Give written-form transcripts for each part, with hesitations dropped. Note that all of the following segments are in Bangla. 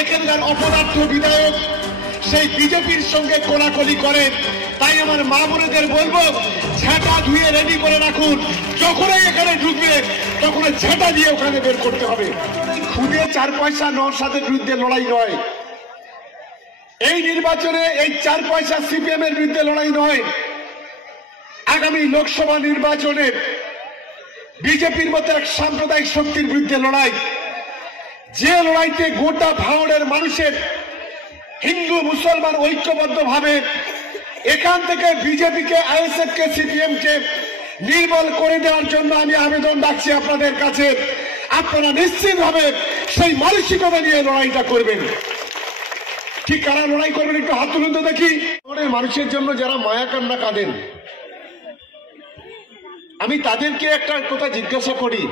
এখানকার অপদার্থ বিধায়ক সেই বিজেপির সঙ্গে কোলাকুলি করেন। তাই আমার মা বোনেদের বলবো, ঝাঁটা ধুয়ে রেডি করে রাখুন, যখনই এখানে ঢুকবে তখন ঝাঁটা দিয়ে ওখানে বের করতে হবে। খুদে 4 পয়সা নওশাদের বিরুদ্ধে লড়াই নয়, এই নির্বাচনে এই 4 পয়সা সিপিএম এর বিরুদ্ধে লড়াই নয়, আগামী লোকসভা নির্বাচনে বিজেপির মতো এক সাম্প্রদায়িক শক্তির বিরুদ্ধে লড়াই, যে লড়াইতে গোটা ভাঙড়ের মানুষের হিন্দু মুসলমান ঐক্যবদ্ধভাবে এখান থেকে বিজেপিকে, আইএসএফ কে, সিপিএম কে নির্মূল করে দেওয়ার জন্য আমি আবেদন রাখছি আপনাদের কাছে। আপনারা নিশ্চিতভাবে সেই মানসিকতা নিয়ে লড়াইটা করবেন। ঠিক কারা লড়াই করবেন একটু হাত তুলুন তো দেখি। মানুষের জন্য যারা মায়া কান্না কাঁদেন, আমি তাদেরকে একটা কথা জিজ্ঞাসা করি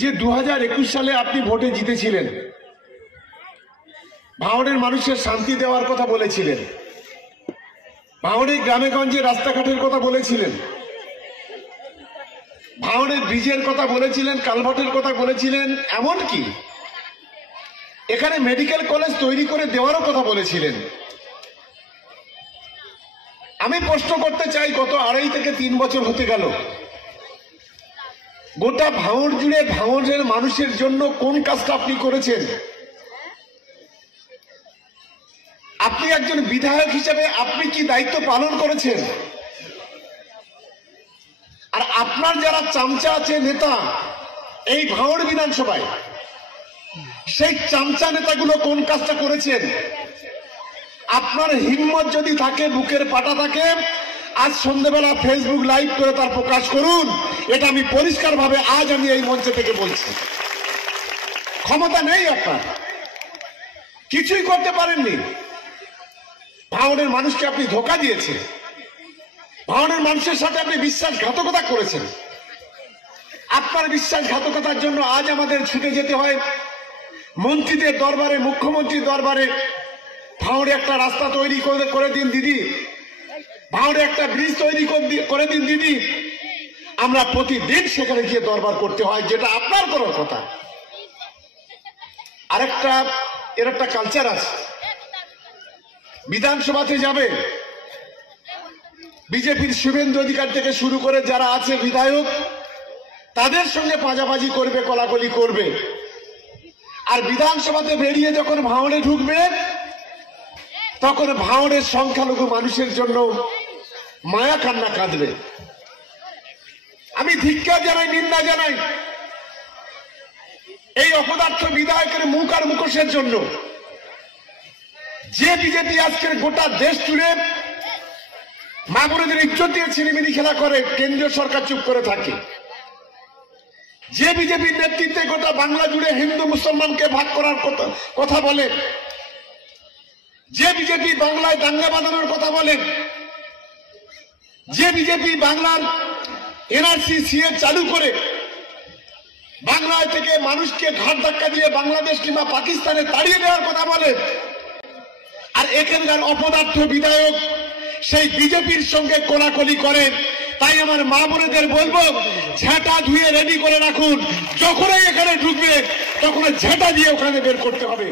যে 2021 সালে আপনি ভোটে জিতেছিলেন, ভাঙড়ের মানুষের শান্তি দেওয়ার কথা বলেছিলেন, ভাঙড়ের গ্রামে গঞ্জে রাস্তাঘাটের কথা বলেছিলেন, ভাঙড়ের ব্রিজের কথা বলেছিলেন, কালভার্টের কথা বলেছিলেন, এমনকি এখানে মেডিকেল কলেজ তৈরি করে দেওয়ারও কথা বলেছিলেন। আমি প্রশ্ন করতে চাই, গত 2.5 থেকে 3 বছর হতে গেল, গোটা ভাঙড় জুড়ে ভাঙড়ের মানুষের জন্য কোন কাজটা আপনি করেছেন? আপনি একজন বিধায়ক হিসেবে আপনি কি দায়িত্ব পালন করেছেন? আর আপনার যারা চামচা আছে নেতা এই ভাঙড় বিধানসভায়, সেই চামচা নেতাগুলো কোন কাজটা করেছেন? আপনার হিম্মত যদি থাকে, বুকের পাটা থাকে, আজ সন্ধ্যাবেলা ফেসবুক লাইভ করে তার প্রকাশ করুন। এটা আমি পরিষ্কার ভাবে আজ আমি এই মঞ্চে থেকে বলছি। ক্ষমতা নেই আপনার, কিছুই করতে পারেননি। ভাঙড়ের মানুষকে আপনি ধোঁকা দিয়েছেন, ভাঙড়ের মানুষের সাথে আপনি বিশ্বাসঘাতকতা করেছেন। আপনার বিশ্বাসঘাতকতার জন্য আজ আমাদের ছুটে যেতে হয় মন্ত্রীদের দরবারে, মুখ্যমন্ত্রীর দরবারে। ভাঙড়ে একটা রাস্তা তৈরি করে দিন দিদি, ভাঙড়ে একটা ব্রিজ তৈরি করে দিন দিদি। আমরা প্রতিদিন সেখানে গিয়ে দরবার করতে হয়, যেটা আপনার করার কথা। আরেকটা এর একটা কালচার আছে, বিধানসভাতে যাবে বিজেপির শুভেন্দু অধিকারী থেকে শুরু করে যারা আছে বিধায়ক, তাদের সঙ্গে পাঁজাপাঁজি করবে, কলাকলি করবে। আর বিধানসভাতে বেরিয়ে যখন ভাঙড়ে ঢুকবে তখন ভাঙড়ের সংখ্যালঘু মানুষের জন্য মায়া কান্না কাঁদবে। আমি ধিক্কার জানাই, নিন্দা জানাই এই অপদার্থ বিধায়কের মুখ আর মুখোশের জন্য। যে বিজেপি আজকের গোটা দেশ জুড়ে মা বোনেদের ইজ্জত দিয়ে ছিনিমিনি খেলা করে, কেন্দ্রীয় সরকার চুপ করে থাকে। যে বিজেপির নেতৃত্বে গোটা বাংলা জুড়ে হিন্দু মুসলমানকে ভাগ করার কথা বলে, যে বিজেপি বাংলায় দাঙ্গা বাঁধানোর কথা বলে, যে বিজেপি বাংলার এনআরসি সিএ চালু করে বাংলায় থেকে মানুষকে ঘাট ধাক্কা দিয়ে বাংলাদেশ কিংবা পাকিস্তানে তাড়িয়ে দেওয়ার কথা বলে, আর এখানকার অপদার্থ বিধায়ক সেই বিজেপির সঙ্গে কোলাকুলি করেন। তাই আমার মা বোনেদের বলবো, ঝাঁটা ধুয়ে রেডি করে রাখুন, যখনই এখানে ঢুকবে তখন ঝাঁটা দিয়ে ওখানে বের করতে হবে।